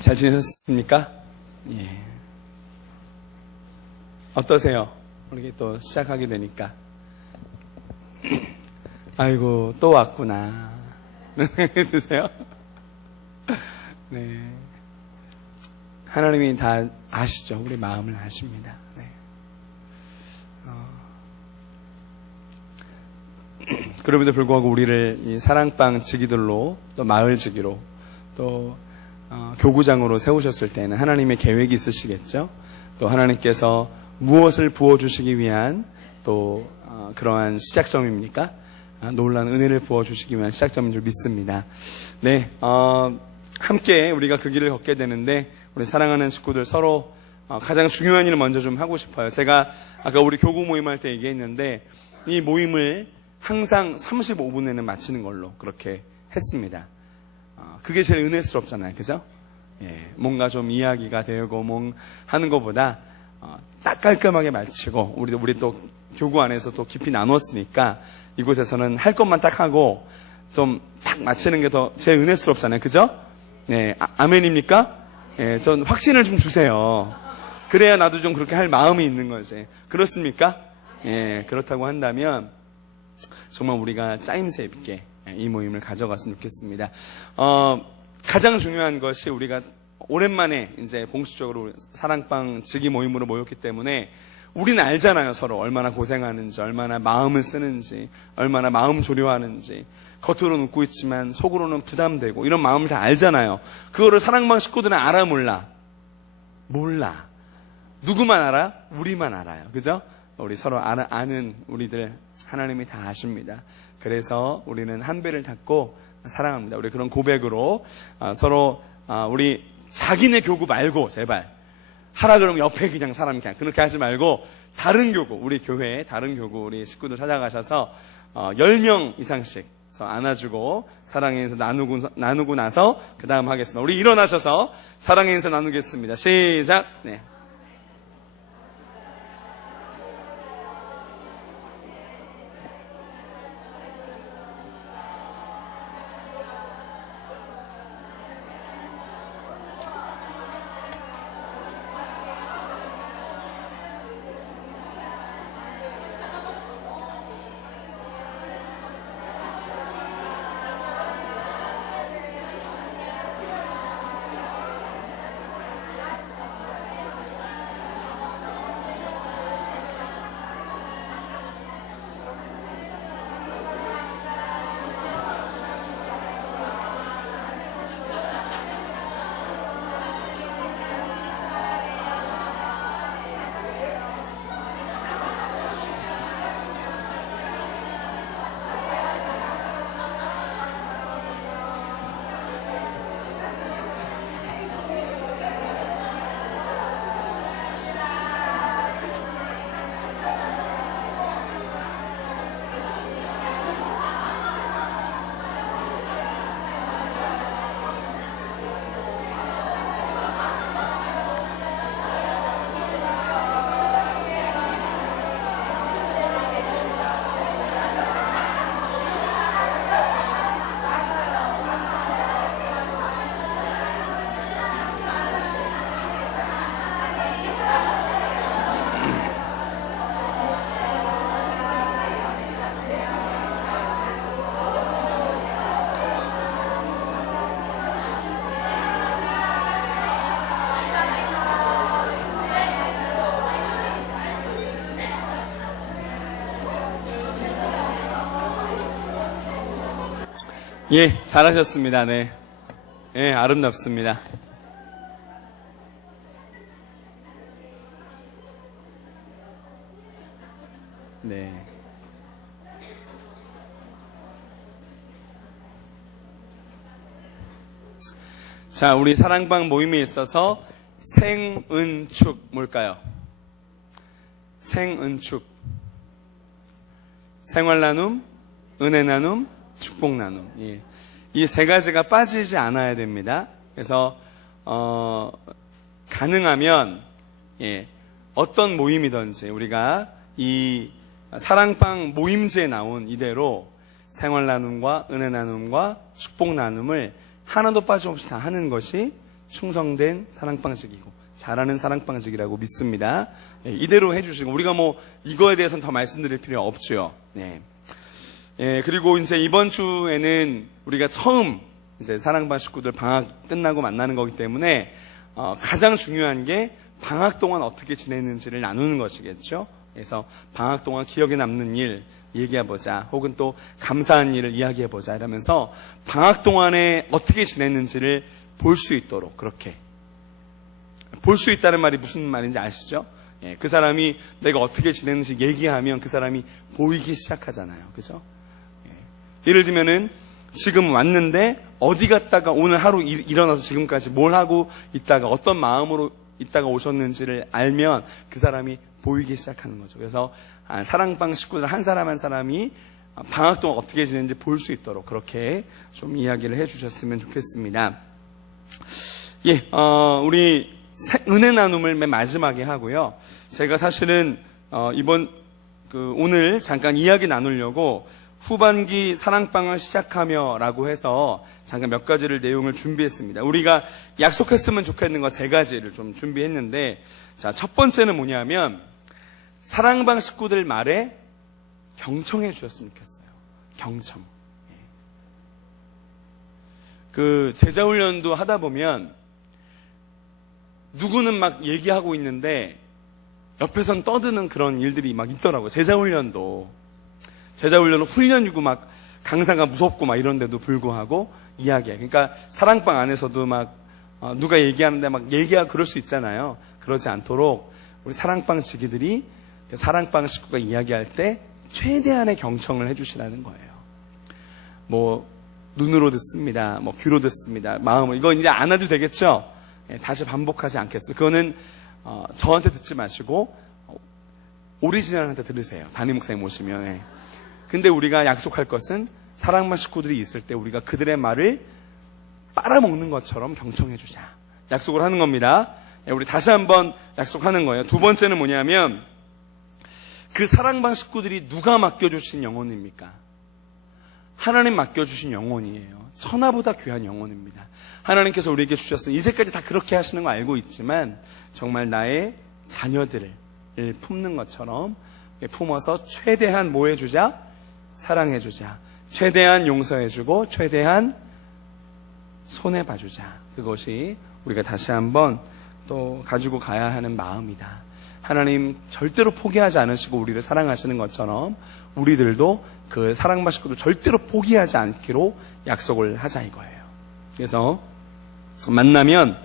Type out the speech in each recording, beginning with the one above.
잘 지내셨습니까? 예. 어떠세요? 이렇게 또 시작하게 되니까. 아이고, 또 왔구나. 그런 생각이 드세요? 네. 하나님이 다 아시죠? 우리 마음을 아십니다. 네. 그럼에도 불구하고 우리를 이 사랑방 지기들로 또 마을 지기로 또 교구장으로 세우셨을 때는 하나님의 계획이 있으시겠죠. 또 하나님께서 무엇을 부어주시기 위한 또 그러한 시작점입니까? 놀라운 은혜를 부어주시기 위한 시작점인 줄 믿습니다. 네, 함께 우리가 그 길을 걷게 되는데 우리 사랑하는 식구들 서로 가장 중요한 일을 먼저 좀 하고 싶어요. 제가 아까 우리 교구 모임할 때 얘기했는데 이 모임을 항상 35분에는 마치는 걸로 그렇게 했습니다. 그게 제일 은혜스럽잖아요. 그죠? 예, 뭔가 좀 이야기가 되고 하는 것보다 딱 깔끔하게 마치고 우리 또 교구 안에서 또 깊이 나눴으니까 이곳에서는 할 것만 딱 하고 좀 딱 마치는 게 더 제일 은혜스럽잖아요. 그죠? 네, 아멘입니까? 예, 전 확신을 좀 주세요. 그래야 나도 좀 그렇게 할 마음이 있는 거지. 그렇습니까? 예, 그렇다고 한다면 정말 우리가 짜임새 있게 이 모임을 가져갔으면 좋겠습니다. 가장 중요한 것이 우리가 오랜만에 이제 공식적으로 사랑방 지기 모임으로 모였기 때문에 우리는 알잖아요. 서로 얼마나 고생하는지, 얼마나 마음을 쓰는지, 얼마나 마음 조려하는지. 겉으로는 웃고 있지만 속으로는 부담되고 이런 마음을 다 알잖아요. 그거를 사랑방 식구들은 알아 몰라? 몰라. 누구만 알아? 우리만 알아요. 그죠? 우리 서로 아는 우리들 하나님이 다 아십니다. 그래서 우리는 한 배를 닫고 사랑합니다. 우리 그런 고백으로 서로 우리 자기네 교구 말고 제발 하라 그러면 옆에 그냥 사람 그냥 그렇게 하지 말고 다른 교구 우리 교회 다른 교구 우리 식구들 찾아가셔서 10명 이상씩 안아주고 사랑의 인사 나누고 나서 그 다음 하겠습니다. 우리 일어나셔서 사랑의 인사 나누겠습니다. 시작. 네. 예, 잘하셨습니다. 네. 예, 아름답습니다. 네. 자, 우리 사랑방 모임에 있어서 생은축 뭘까요? 생은축. 생활나눔, 은혜나눔, 축복나눔. 예. 이 세 가지가 빠지지 않아야 됩니다. 그래서 가능하면 예, 어떤 모임이든지 우리가 이 사랑방 모임지에 나온 이대로 생활나눔과 은혜나눔과 축복나눔을 하나도 빠짐없이 다 하는 것이 충성된 사랑방식이고 잘하는 사랑방식이라고 믿습니다. 예, 이대로 해주시고 우리가 뭐 이거에 대해서는 더 말씀드릴 필요 없죠. 네. 예, 그리고 이제 이번 주에는 우리가 처음 이제 사랑방 식구들 방학 끝나고 만나는 거기 때문에 가장 중요한 게 방학 동안 어떻게 지냈는지를 나누는 것이겠죠. 그래서 방학 동안 기억에 남는 일 얘기해보자, 혹은 또 감사한 일을 이야기해보자 이러면서 방학 동안에 어떻게 지냈는지를 볼 수 있도록, 그렇게 볼 수 있다는 말이 무슨 말인지 아시죠? 예, 그 사람이 내가 어떻게 지냈는지 얘기하면 그 사람이 보이기 시작하잖아요. 그죠? 예. 예를 들면은 지금 왔는데 어디 갔다가 오늘 하루 일어나서 지금까지 뭘 하고 있다가 어떤 마음으로 있다가 오셨는지를 알면 그 사람이 보이기 시작하는 거죠. 그래서 사랑방 식구들 한 사람 한 사람이 방학 동안 어떻게 지냈는지 볼 수 있도록 그렇게 좀 이야기를 해주셨으면 좋겠습니다. 예, 우리 은혜 나눔을 맨 마지막에 하고요. 제가 사실은 오늘 잠깐 이야기 나누려고 후반기 사랑방을 시작하며라고 해서 잠깐 몇 가지를 내용을 준비했습니다. 우리가 약속했으면 좋겠는 거 3가지를 좀 준비했는데, 자, 첫 번째는 뭐냐면 사랑방 식구들 말에 경청해 주셨으면 좋겠어요. 경청. 그 제자훈련도 하다 보면 누구는 막 얘기하고 있는데 옆에선 떠드는 그런 일들이 막 있더라고요. 제자훈련은 훈련이고 막 강사가 무섭고 막 이런데도 불구하고 이야기해. 그러니까 사랑방 안에서도 막 누가 얘기하는데 막 얘기하고 그럴 수 있잖아요. 그러지 않도록 우리 사랑방 지기들이 사랑방 식구가 이야기할 때 최대한의 경청을 해주시라는 거예요. 뭐 눈으로 듣습니다. 뭐 귀로 듣습니다. 마음으로. 이거 이제 안 해도 되겠죠? 예, 다시 반복하지 않겠어요. 그거는 저한테 듣지 마시고 오리지널한테 들으세요. 담임 목사님 오시면. 예. 근데 우리가 약속할 것은 사랑방 식구들이 있을 때 우리가 그들의 말을 빨아먹는 것처럼 경청해주자. 약속을 하는 겁니다. 예, 우리 다시 한번 약속하는 거예요. 두 번째는 뭐냐면 그 사랑방 식구들이 누가 맡겨주신 영혼입니까? 하나님 맡겨주신 영혼이에요. 천하보다 귀한 영혼입니다. 하나님께서 우리에게 주셨으니 이제까지 다 그렇게 하시는 거 알고 있지만 정말 나의 자녀들을 품는 것처럼 품어서 최대한 뭐 해주자? 사랑해주자. 최대한 용서해주고 최대한 손해봐주자. 그것이 우리가 다시 한번 또 가지고 가야 하는 마음이다. 하나님 절대로 포기하지 않으시고 우리를 사랑하시는 것처럼 우리들도 그 사랑받은 식구들 절대로 포기하지 않기로 약속을 하자 이거예요. 그래서 만나면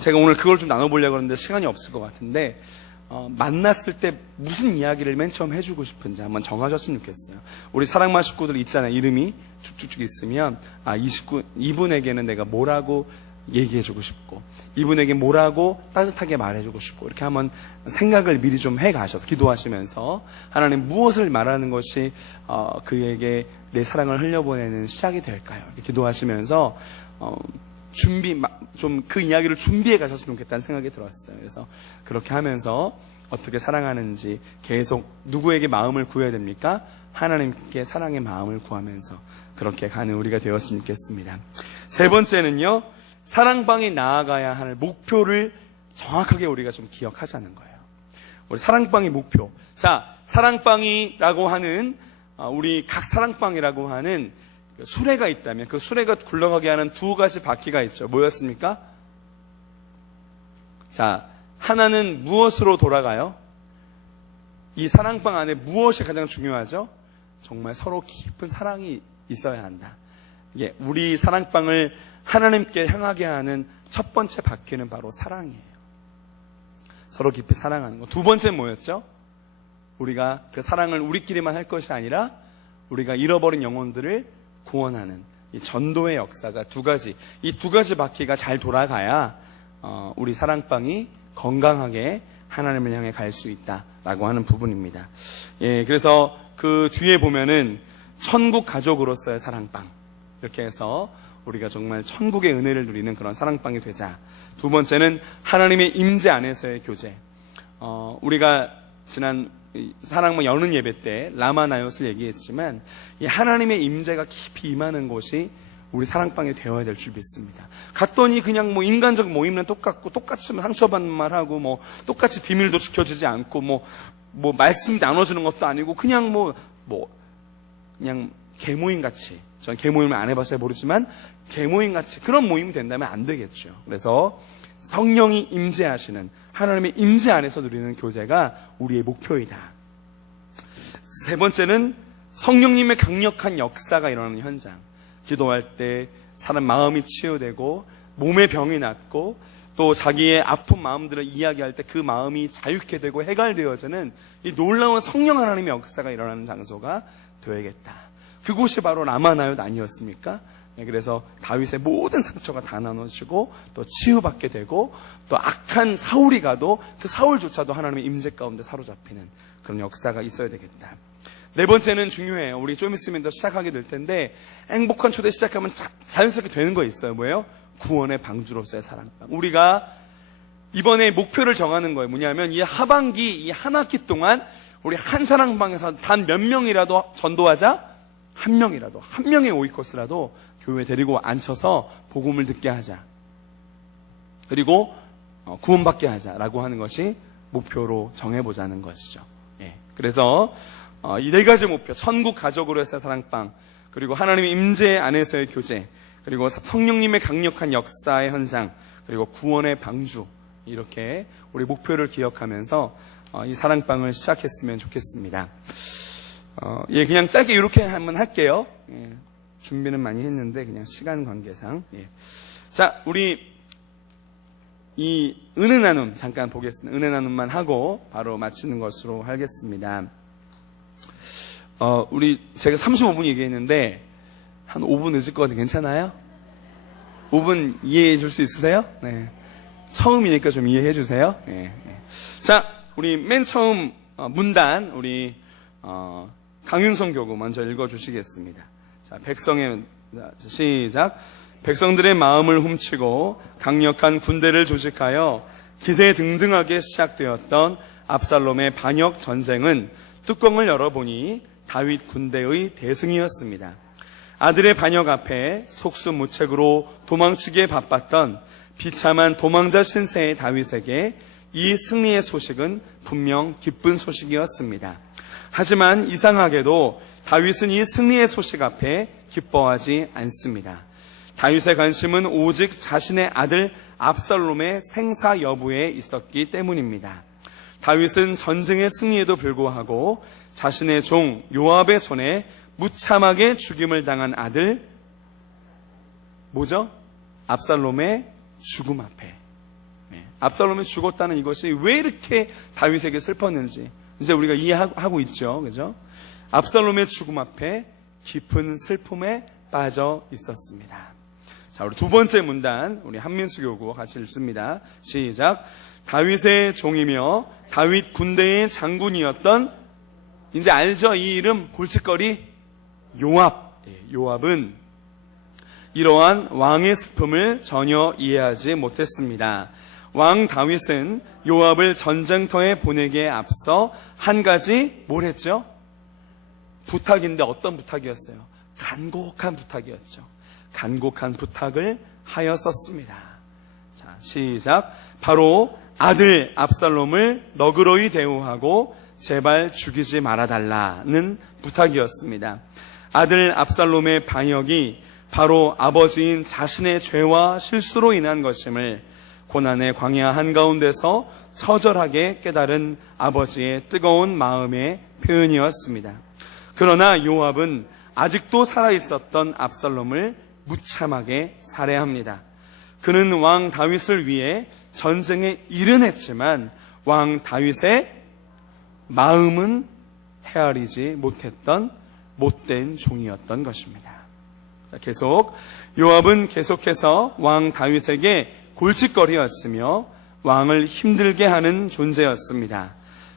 제가 오늘 그걸 좀 나눠보려고 하는데 시간이 없을 것 같은데 만났을 때 무슨 이야기를 맨 처음 해주고 싶은지 한번 정하셨으면 좋겠어요. 우리 사랑받은 식구들 있잖아요. 이름이 쭉쭉쭉 있으면 이분에게는 내가 뭐라고 얘기해주고 싶고 이분에게 뭐라고 따뜻하게 말해주고 싶고 이렇게 한번 생각을 미리 좀 해가셔서 기도하시면서 하나님 무엇을 말하는 것이 그에게 내 사랑을 흘려보내는 시작이 될까요? 이렇게 기도하시면서 좀 그 이야기를 준비해 가셨으면 좋겠다는 생각이 들었어요. 그래서 그렇게 하면서 어떻게 사랑하는지 계속 누구에게 마음을 구해야 됩니까? 하나님께 사랑의 마음을 구하면서 그렇게 가는 우리가 되었으면 좋겠습니다. 세 번째는요, 사랑방이 나아가야 할 목표를 정확하게 우리가 좀 기억하자는 거예요. 우리 사랑방의 목표. 자, 사랑방이라고 하는 우리 각 사랑방이라고 하는 수레가 있다면 그 수레가 굴러가게 하는 2가지 바퀴가 있죠. 뭐였습니까? 자, 하나는 무엇으로 돌아가요? 이 사랑방 안에 무엇이 가장 중요하죠? 정말 서로 깊은 사랑이 있어야 한다. 이게 우리 사랑방을 하나님께 향하게 하는 첫 번째 바퀴는 바로 사랑이에요. 서로 깊이 사랑하는 거. 2번째는 뭐였죠? 우리가 그 사랑을 우리끼리만 할 것이 아니라 우리가 잃어버린 영혼들을 구원하는 이 전도의 역사가 2가지. 이 2가지 바퀴가 잘 돌아가야 우리 사랑방이 건강하게 하나님을 향해 갈 수 있다라고 하는 부분입니다. 예, 그래서 그 뒤에 보면은 천국 가족으로서의 사랑방 이렇게 해서 우리가 정말 천국의 은혜를 누리는 그런 사랑방이 되자. 2번째는 하나님의 임재 안에서의 교제. 우리가 지난 사랑방 여는 예배 때 라마나요스를 얘기했지만 이 하나님의 임재가 깊이 임하는 곳이 우리 사랑방이 되어야 될 줄 믿습니다. 갔더니 그냥 뭐 인간적 모임은 똑같고 똑같이 상처받는 말하고 뭐 똑같이 비밀도 지켜주지 않고 뭐 말씀 나눠주는 것도 아니고 그냥 그냥 개모임 같이, 전 개모임을 안 해봐서 모르지만 개모임 같이 그런 모임이 된다면 안 되겠죠. 그래서 성령이 임재하시는 하나님의 임재 안에서 누리는 교제가 우리의 목표이다. 세 번째는 성령님의 강력한 역사가 일어나는 현장. 기도할 때 사람 마음이 치유되고 몸의 병이 낫고 또 자기의 아픈 마음들을 이야기할 때 그 마음이 자유케 되고 해갈되어지는 이 놀라운 성령 하나님의 역사가 일어나는 장소가 되어야겠다. 그곳이 바로 라마나얏 아니었습니까? 그래서 다윗의 모든 상처가 다 나눠지고 또 치유받게 되고 또 악한 사울이 가도 그 사울조차도 하나님의 임재 가운데 사로잡히는 그런 역사가 있어야 되겠다. 네 번째는 중요해요. 우리 좀 있으면 더 시작하게 될 텐데 행복한 초대 시작하면 자연스럽게 되는 거 있어요. 뭐예요? 구원의 방주로서의 사랑방. 우리가 이번에 목표를 정하는 거예요. 뭐냐면 이 하반기, 이 한 학기 동안 우리 한 사랑방에서 단 몇 명이라도 전도하자. 한 명의 오이코스라도 교회에 데리고 앉혀서 복음을 듣게 하자. 그리고 구원받게 하자라고 하는 것이 목표로 정해보자는 것이죠. 예. 그래서 이 네 가지 목표, 천국 가족으로서의 사랑방, 그리고 하나님의 임재 안에서의 교제, 그리고 성령님의 강력한 역사의 현장, 그리고 구원의 방주, 이렇게 우리 목표를 기억하면서 이 사랑방을 시작했으면 좋겠습니다. 예, 그냥 짧게 이렇게 한번 할게요. 예, 준비는 많이 했는데 그냥 시간 관계상. 예. 자, 우리 이 은혜 나눔 잠깐 보겠습니다. 은혜 나눔만 하고 바로 마치는 것으로 하겠습니다. 우리 제가 35분 얘기했는데 한 5분 늦을 것 같아요. 괜찮아요? 5분 이해해 줄 수 있으세요? 네. 처음이니까 좀 이해해 주세요. 네. 자, 우리 맨 처음 문단 우리 강윤성 교구 먼저 읽어 주시겠습니다. 자, 시작. 백성들의 마음을 훔치고 강력한 군대를 조직하여 기세등등하게 시작되었던 압살롬의 반역 전쟁은 뚜껑을 열어보니 다윗 군대의 대승이었습니다. 아들의 반역 앞에 속수무책으로 도망치기에 바빴던 비참한 도망자 신세의 다윗에게 이 승리의 소식은 분명 기쁜 소식이었습니다. 하지만 이상하게도 다윗은 이 승리의 소식 앞에 기뻐하지 않습니다. 다윗의 관심은 오직 자신의 아들 압살롬의 생사 여부에 있었기 때문입니다. 다윗은 전쟁의 승리에도 불구하고 자신의 종 요압의 손에 무참하게 죽임을 당한 아들 뭐죠? 압살롬의 죽음 앞에, 압살롬이 죽었다는 이것이 왜 이렇게 다윗에게 슬펐는지 이제 우리가 이해하고 있죠. 그죠? 압살롬의 죽음 앞에 깊은 슬픔에 빠져 있었습니다. 자, 우리 두 번째 문단 우리 한민수 교구 같이 읽습니다. 시작. 다윗의 종이며 다윗 군대의 장군이었던, 이제 알죠? 이 이름 골칫거리 요압. 요압은 이러한 왕의 슬픔을 전혀 이해하지 못했습니다. 왕 다윗은 요압을 전쟁터에 보내기에 앞서 한 가지 뭘 했죠? 부탁인데 어떤 부탁이었어요? 간곡한 부탁이었죠. 간곡한 부탁을 하였었습니다. 자, 시작. 바로 아들 압살롬을 너그러이 대우하고 제발 죽이지 말아달라는 부탁이었습니다. 아들 압살롬의 반역이 바로 아버지인 자신의 죄와 실수로 인한 것임을 고난의 광야 한가운데서 처절하게 깨달은 아버지의 뜨거운 마음의 표현이었습니다. 그러나 요압은 아직도 살아있었던 압살롬을 무참하게 살해합니다. 그는 왕 다윗을 위해 전쟁에 일은 했지만 왕 다윗의 마음은 헤아리지 못했던 못된 종이었던 것입니다. 자, 계속 요압은 계속해서 왕 다윗에게 골칫거리였으며 왕을 힘들게 하는 존재였습니다.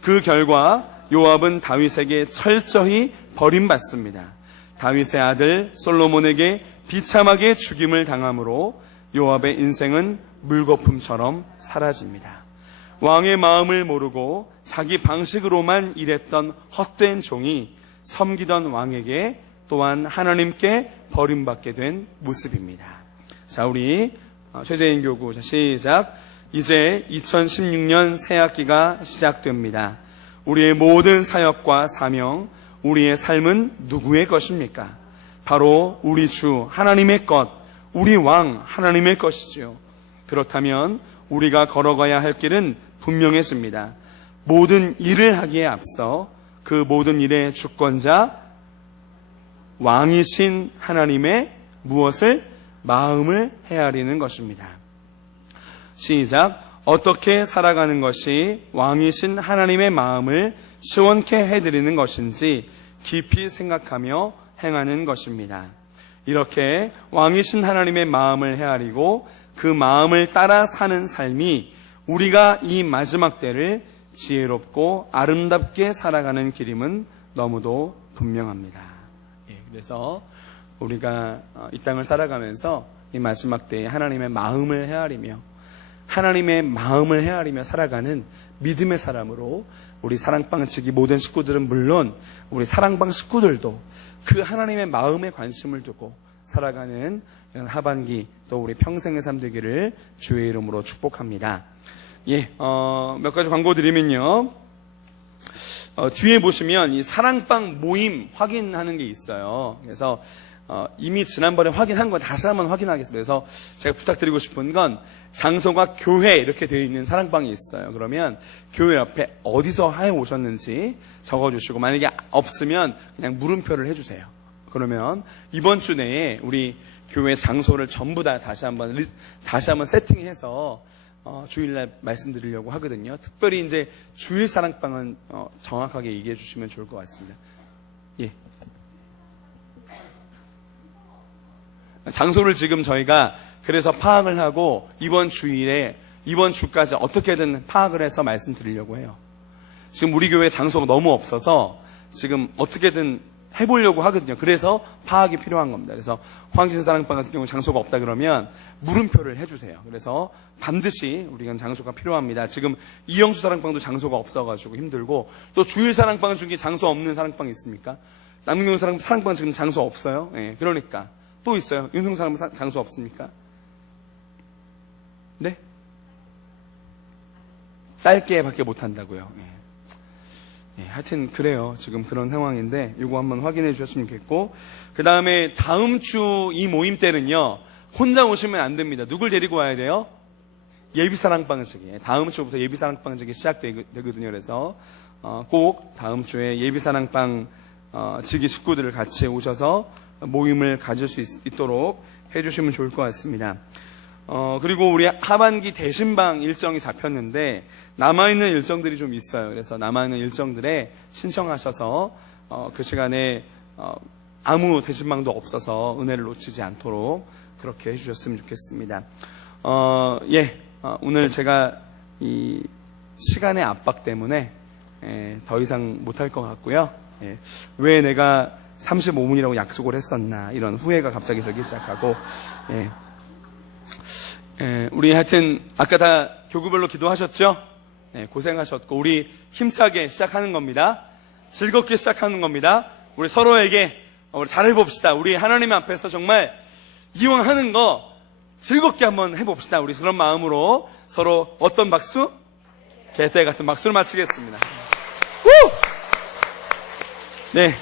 그 결과 요압은 다윗에게 철저히 버림받습니다. 다윗의 아들 솔로몬에게 비참하게 죽임을 당함으로 요압의 인생은 물거품처럼 사라집니다. 왕의 마음을 모르고 자기 방식으로만 일했던 헛된 종이 섬기던 왕에게 또한 하나님께 버림받게 된 모습입니다. 자, 우리 최재인 교구, 자, 시작. 이제 2016년 새학기가 시작됩니다. 우리의 모든 사역과 사명, 우리의 삶은 누구의 것입니까? 바로 우리 주 하나님의 것, 우리 왕 하나님의 것이지요. 그렇다면 우리가 걸어가야 할 길은 분명해집니다. 모든 일을 하기에 앞서 그 모든 일의 주권자 왕이신 하나님의 무엇을 마음을 헤아리는 것입니다. 시작. 어떻게 살아가는 것이 왕이신 하나님의 마음을 시원케 해드리는 것인지 깊이 생각하며 행하는 것입니다. 이렇게 왕이신 하나님의 마음을 헤아리고 그 마음을 따라 사는 삶이 우리가 이 마지막 때를 지혜롭고 아름답게 살아가는 길임은 너무도 분명합니다. 그래서 우리가 이 땅을 살아가면서 이 마지막 때에 하나님의 마음을 헤아리며 살아가는 믿음의 사람으로 우리 사랑방 측이 모든 식구들은 물론 우리 사랑방 식구들도 그 하나님의 마음에 관심을 두고 살아가는 이런 하반기 또 우리 평생의 삶 되기를 주의 이름으로 축복합니다. 몇 가지 광고 드리면요. 뒤에 보시면 이 사랑방 모임 확인하는 게 있어요. 그래서 이미 지난번에 확인한 거 다시 한번 확인하겠습니다. 그래서 제가 부탁드리고 싶은 건 장소가 교회 이렇게 되어 있는 사랑방이 있어요. 그러면 교회 옆에 어디서 해 오셨는지 적어주시고 만약에 없으면 그냥 물음표를 해주세요. 그러면 이번 주 내에 우리 교회 장소를 전부 다 다시 한번 세팅해서 주일날 말씀드리려고 하거든요. 특별히 이제 주일 사랑방은 정확하게 얘기해 주시면 좋을 것 같습니다. 예. 장소를 지금 저희가 그래서 파악을 하고 이번 주까지 어떻게든 파악을 해서 말씀드리려고 해요. 지금 우리 교회 장소가 너무 없어서 지금 어떻게든 해보려고 하거든요. 그래서 파악이 필요한 겁니다. 그래서 황기신 사랑방 같은 경우 장소가 없다 그러면 물음표를 해주세요. 그래서 반드시 우리가 장소가 필요합니다. 지금 이영수 사랑방도 장소가 없어가지고 힘들고 또 주일 사랑방 중에 장소 없는 사랑방이 있습니까? 남경우 사랑방 지금 장소 없어요. 그러니까 또 있어요. 윤성 사랑방 장소 없습니까? 네? 짧게밖에 못한다고요. 하여튼 그래요. 지금 그런 상황인데 이거 한번 확인해 주셨으면 좋겠고 그 다음에 다음 주 이 모임 때는요 혼자 오시면 안 됩니다. 누굴 데리고 와야 돼요? 예비사랑방직이 다음 주부터 예비사랑방직이 시작되거든요. 그래서 꼭 다음 주에 예비사랑방 직위 식구들을 같이 오셔서 모임을 가질 수 있도록 해주시면 좋을 것 같습니다. 그리고 우리 하반기 대신방 일정이 잡혔는데 남아있는 일정들이 좀 있어요. 그래서 남아있는 일정들에 신청하셔서 그 시간에 아무 대신방도 없어서 은혜를 놓치지 않도록 그렇게 해주셨으면 좋겠습니다. 오늘 제가 이 시간의 압박 때문에 더 이상 못할 것 같고요. 왜 내가 35분이라고 약속을 했었나 이런 후회가 갑자기 들기 시작하고 우리 하여튼 아까 다 교구별로 기도하셨죠? 고생하셨고 우리 힘차게 시작하는 겁니다. 즐겁게 시작하는 겁니다. 우리 서로에게 우리 잘해봅시다. 우리 하나님 앞에서 정말 이왕 하는 거 즐겁게 한번 해봅시다. 우리 그런 마음으로 서로 어떤 박수? 개떼 같은 박수를 마치겠습니다. 네.